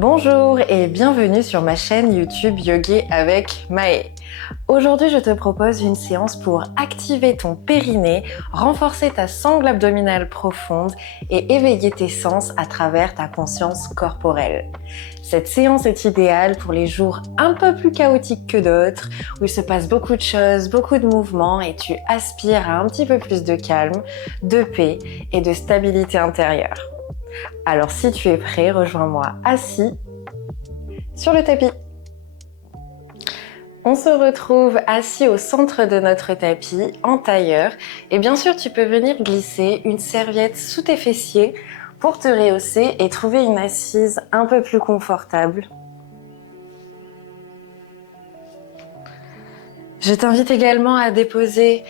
Bonjour et bienvenue sur ma chaîne YouTube Yogi avec Maë. Aujourd'hui, je te propose une séance pour activer ton périnée, renforcer ta sangle abdominale profonde et éveiller tes sens à travers ta conscience corporelle. Cette séance est idéale pour les jours un peu plus chaotiques que d'autres, où il se passe beaucoup de choses, beaucoup de mouvements et tu aspires à un petit peu plus de calme, de paix et de stabilité intérieure. Alors si tu es prêt, rejoins-moi assis sur le tapis. On se retrouve assis au centre de notre tapis, en tailleur. Et bien sûr, tu peux venir glisser une serviette sous tes fessiers pour te rehausser et trouver une assise un peu plus confortable. Je t'invite également à déposer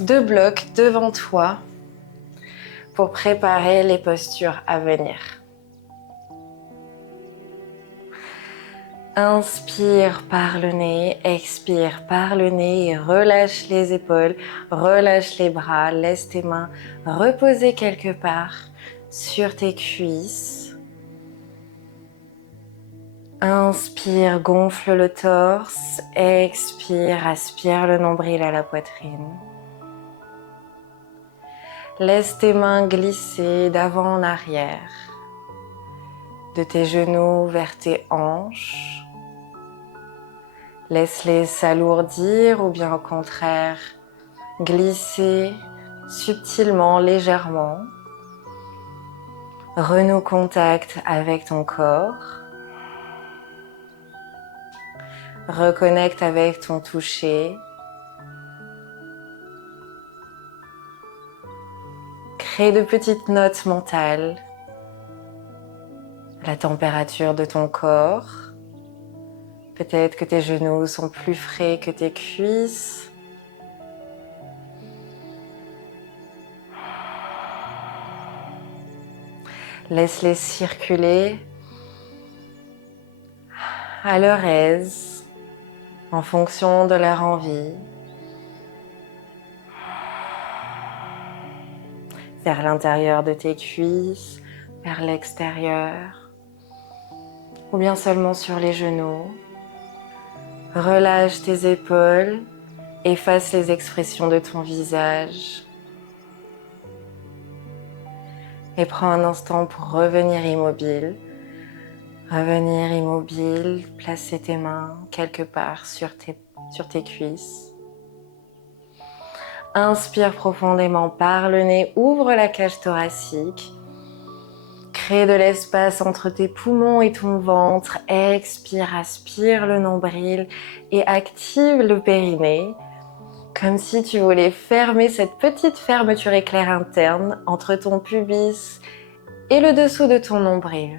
2 blocs devant toi pour préparer les postures à venir. Inspire par le nez, expire par le nez et relâche les épaules, relâche les bras, laisse tes mains reposer quelque part sur tes cuisses. Inspire, gonfle le torse, expire, aspire le nombril à la poitrine. Laisse tes mains glisser d'avant en arrière, de tes genoux vers tes hanches. Laisse-les s'alourdir ou bien au contraire glisser subtilement, légèrement. Renoue contact avec ton corps. Reconnecte avec ton toucher. Crée de petites notes mentales. La température de ton corps. Peut-être que tes genoux sont plus frais que tes cuisses. Laisse-les circuler à leur aise, en fonction de leur envie. Vers l'intérieur de tes cuisses, vers l'extérieur, ou bien seulement sur les genoux. Relâche tes épaules, efface les expressions de ton visage. Et prends un instant pour revenir immobile. Revenir immobile, placer tes mains quelque part sur tes cuisses. Inspire profondément par le nez, ouvre la cage thoracique. Crée de l'espace entre tes poumons et ton ventre. Expire, aspire le nombril et active le périnée. Comme si tu voulais fermer cette petite fermeture éclair interne entre ton pubis et le dessous de ton nombril.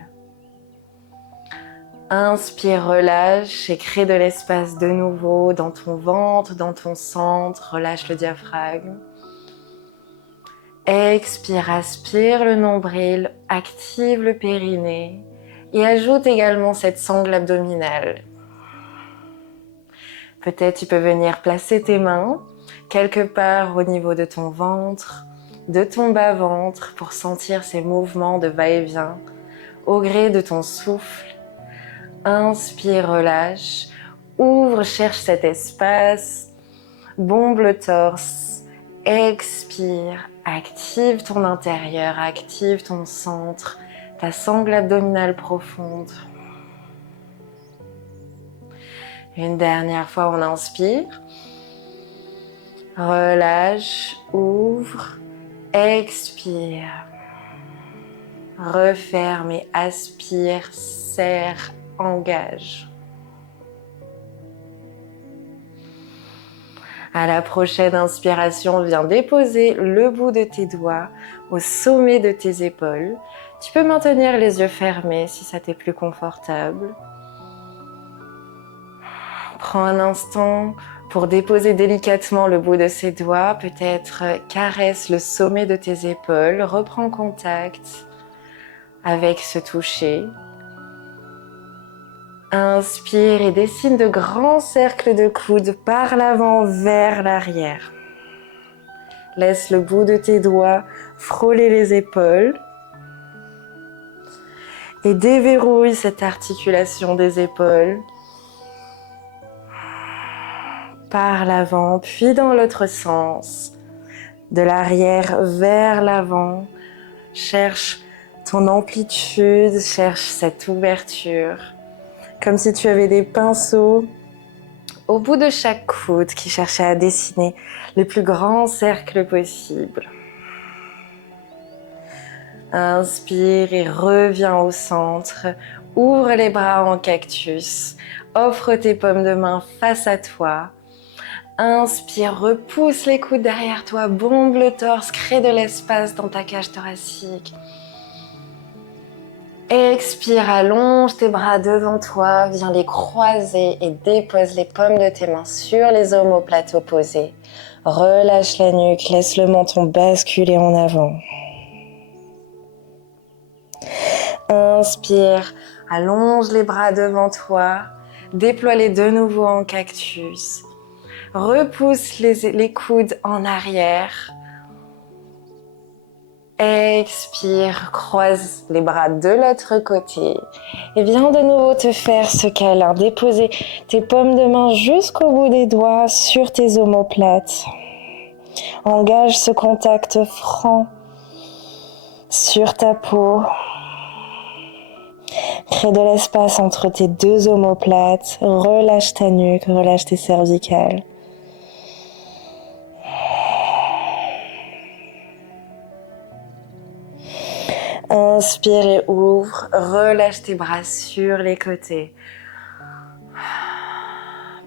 Inspire, relâche et crée de l'espace de nouveau dans ton ventre, dans ton centre. Relâche le diaphragme. Expire, aspire le nombril, active le périnée et ajoute également cette sangle abdominale. Peut-être tu peux venir placer tes mains quelque part au niveau de ton ventre, de ton bas-ventre pour sentir ces mouvements de va-et-vient au gré de ton souffle. Inspire, relâche, ouvre, cherche cet espace, bombe le torse, expire, active ton intérieur, active ton centre, ta sangle abdominale profonde. Une dernière fois, on inspire, relâche, ouvre, expire, referme et aspire, serre, engage. À la prochaine inspiration, viens déposer le bout de tes doigts au sommet de tes épaules. Tu peux maintenir les yeux fermés si ça t'est plus confortable. Prends un instant pour déposer délicatement le bout de ses doigts. Peut-être caresse le sommet de tes épaules. Reprends contact avec ce toucher. Inspire et dessine de grands cercles de coude par l'avant vers l'arrière. Laisse le bout de tes doigts frôler les épaules. Et déverrouille cette articulation des épaules. Par l'avant, puis dans l'autre sens. De l'arrière vers l'avant. Cherche ton amplitude, cherche cette ouverture. Comme si tu avais des pinceaux au bout de chaque coude qui cherchaient à dessiner les plus grands cercles possibles. Inspire et reviens au centre. Ouvre les bras en cactus. Offre tes paumes de main face à toi. Inspire, repousse les coudes derrière toi, bombe le torse, crée de l'espace dans ta cage thoracique. Expire, allonge tes bras devant toi, viens les croiser et dépose les paumes de tes mains sur les omoplates opposées. Relâche la nuque, laisse le menton basculer en avant. Inspire, allonge les bras devant toi, déploie-les de nouveau en cactus. Repousse les coudes en arrière. Expire, croise les bras de l'autre côté et viens de nouveau te faire ce câlin. Déposer tes paumes de main jusqu'au bout des doigts sur tes omoplates. Engage ce contact franc sur ta peau. Crée de l'espace entre tes deux omoplates. Relâche ta nuque, relâche tes cervicales. Inspire et ouvre, relâche tes bras sur les côtés.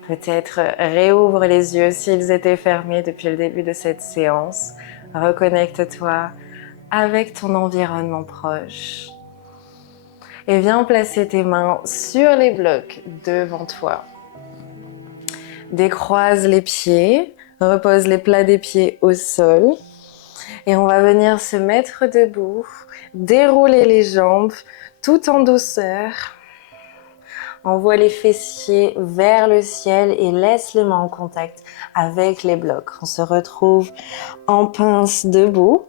Peut-être réouvre les yeux s'ils étaient fermés depuis le début de cette séance. Reconnecte-toi avec ton environnement proche. Et viens placer tes mains sur les blocs devant toi. Décroise les pieds, repose les plats des pieds au sol. Et on va venir se mettre debout, dérouler les jambes tout en douceur. Envoie les fessiers vers le ciel et laisse les mains en contact avec les blocs. On se retrouve en pince debout.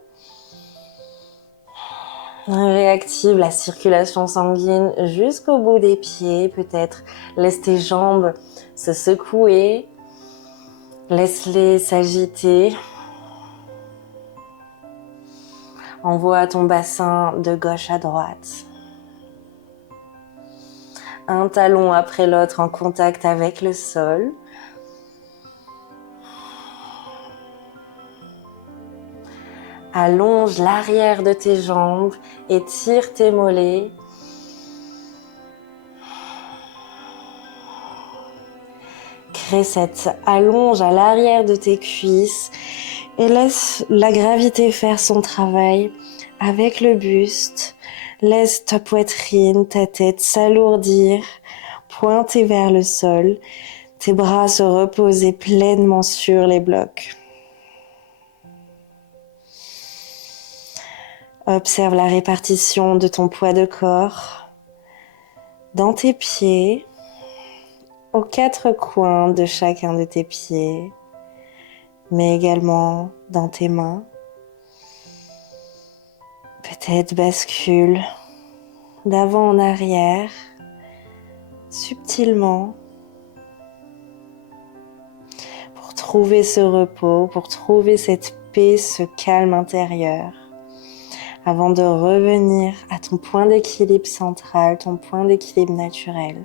Réactive la circulation sanguine jusqu'au bout des pieds. Peut-être laisse tes jambes se secouer. Laisse-les s'agiter. Envoie ton bassin de gauche à droite. Un talon après l'autre en contact avec le sol. Allonge l'arrière de tes jambes, étire tes mollets. Crée cette allonge à l'arrière de tes cuisses et laisse la gravité faire son travail avec le buste. Laisse ta poitrine, ta tête s'alourdir, pointer vers le sol, tes bras se reposer pleinement sur les blocs. Observe la répartition de ton poids de corps dans tes pieds, aux quatre coins de chacun de tes pieds, mais également dans tes mains. Peut-être bascule d'avant en arrière, subtilement, pour trouver ce repos, pour trouver cette paix, ce calme intérieur, avant de revenir à ton point d'équilibre central, ton point d'équilibre naturel.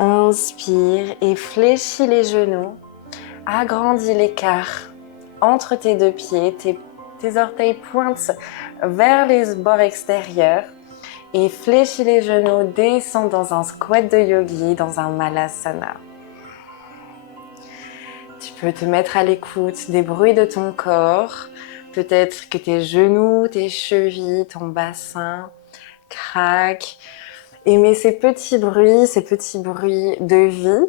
Inspire et fléchis les genoux, agrandis l'écart entre tes deux pieds, tes orteils pointent vers les bords extérieurs et fléchis les genoux, descends dans un squat de yogi, dans un malasana. Tu peux te mettre à l'écoute des bruits de ton corps, peut-être que tes genoux, tes chevilles, ton bassin craquent. Aimer ces petits bruits de vie.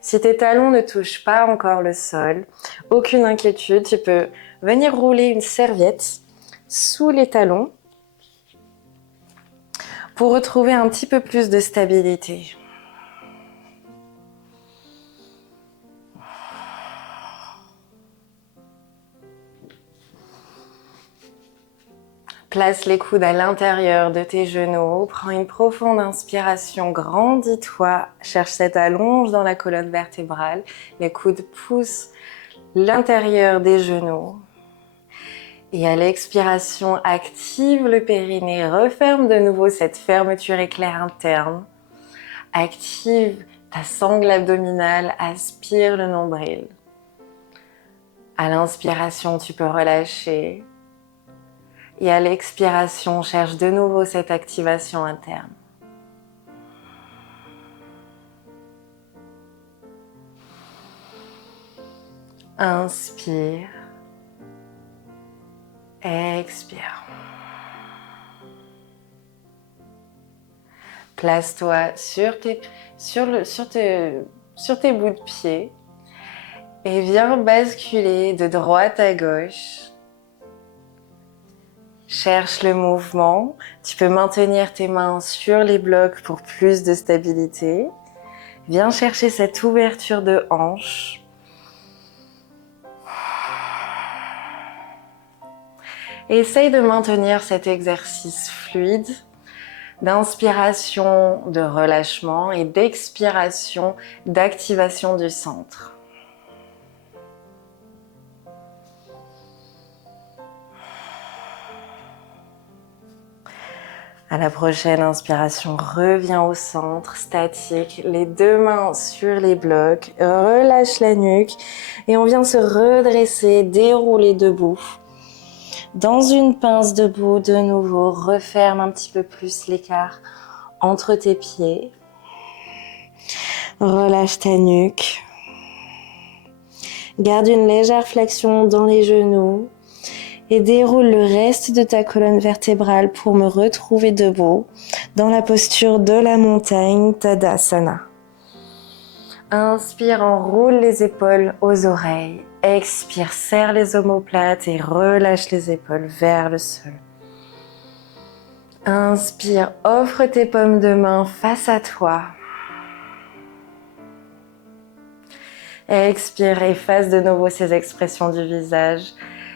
Si tes talons ne touchent pas encore le sol, aucune inquiétude, tu peux venir rouler une serviette sous les talons pour retrouver un petit peu plus de stabilité. Place les coudes à l'intérieur de tes genoux. Prends une profonde inspiration. Grandis-toi. Cherche cette allonge dans la colonne vertébrale. Les coudes poussent l'intérieur des genoux. Et à l'expiration, active le périnée. Referme de nouveau cette fermeture éclair interne. Active ta sangle abdominale. Aspire le nombril. À l'inspiration, tu peux relâcher. Et à l'expiration, cherche de nouveau cette activation interne. Inspire. Expire. Place-toi sur tes bouts de pied et viens basculer de droite à gauche. Cherche le mouvement. Tu peux maintenir tes mains sur les blocs pour plus de stabilité. Viens chercher cette ouverture de hanche. Essaye de maintenir cet exercice fluide d'inspiration, de relâchement et d'expiration, d'activation du centre. À la prochaine inspiration, reviens au centre, statique, les deux mains sur les blocs, relâche la nuque et on vient se redresser, dérouler debout. Dans une pince debout, de nouveau, referme un petit peu plus l'écart entre tes pieds. Relâche ta nuque. Garde une légère flexion dans les genoux. Et déroule le reste de ta colonne vertébrale pour me retrouver debout dans la posture de la montagne, Tadasana. Inspire, enroule les épaules aux oreilles. Expire, serre les omoplates et relâche les épaules vers le sol. Inspire, offre tes paumes de main face à toi. Expire, efface de nouveau ces expressions du visage.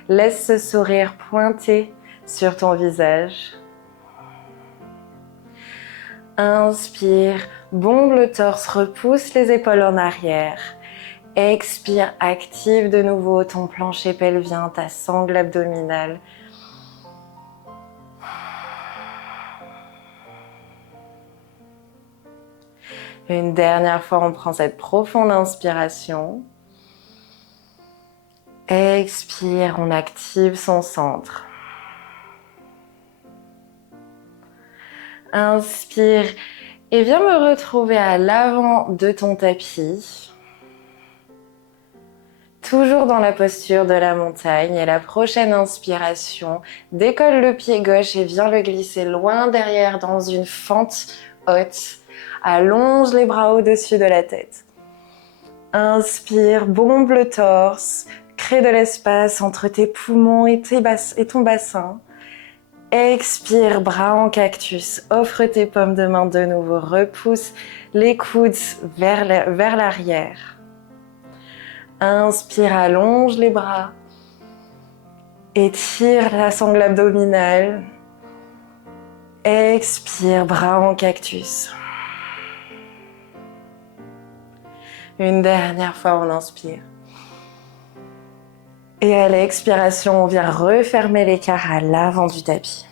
Laisse ce sourire pointer sur ton visage. Inspire, bombe le torse, repousse les épaules en arrière. Expire, active de nouveau ton plancher pelvien, ta sangle abdominale. Une dernière fois, on prend cette profonde inspiration. Expire, on active son centre. Inspire et viens me retrouver à l'avant de ton tapis. Toujours dans la posture de la montagne. Et la prochaine inspiration, décolle le pied gauche et viens le glisser loin derrière dans une fente haute. Allonge les bras au-dessus de la tête. Inspire, bombe le torse. Crée de l'espace entre tes poumons et ton bassin. Expire, bras en cactus. Offre tes paumes de main de nouveau. Repousse les coudes vers l'arrière. Inspire, allonge les bras. Étire la sangle abdominale. Expire, bras en cactus. Une dernière fois, on inspire. Et à l'expiration, on vient refermer l'écart à l'avant du tapis.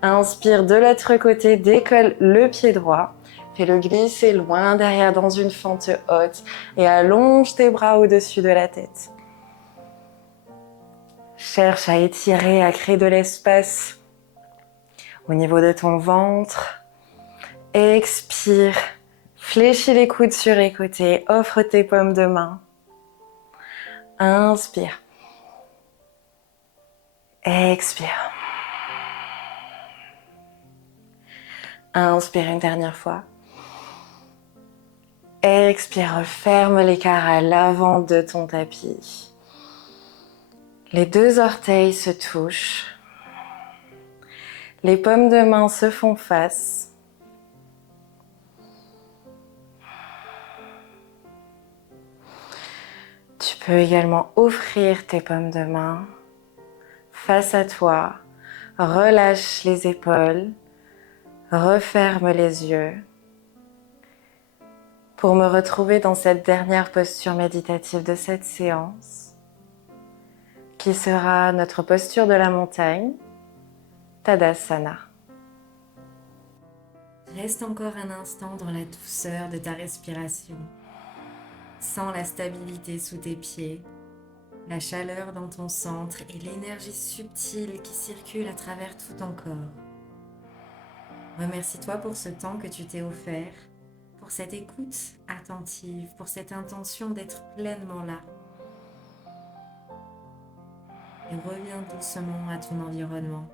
Inspire de l'autre côté, décolle le pied droit. Fais-le glisser loin derrière dans une fente haute et allonge tes bras au-dessus de la tête. Cherche à étirer, à créer de l'espace au niveau de ton ventre. Expire, fléchis les coudes sur les côtés, offre tes paumes de main. Inspire. Expire. Inspire une dernière fois. Expire, referme l'écart à l'avant de ton tapis. Les deux orteils se touchent. Les paumes de main se font face. Tu peux également offrir tes paumes de main face à toi, relâche les épaules, referme les yeux pour me retrouver dans cette dernière posture méditative de cette séance qui sera notre posture de la montagne, Tadasana. Reste encore un instant dans la douceur de ta respiration. Sens la stabilité sous tes pieds, la chaleur dans ton centre et l'énergie subtile qui circule à travers tout ton corps. Remercie-toi pour ce temps que tu t'es offert, pour cette écoute attentive, pour cette intention d'être pleinement là. Et reviens doucement à ton environnement,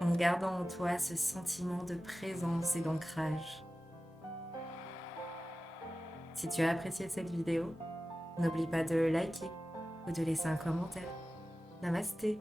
en gardant en toi ce sentiment de présence et d'ancrage. Si tu as apprécié cette vidéo, n'oublie pas de liker ou de laisser un commentaire. Namasté!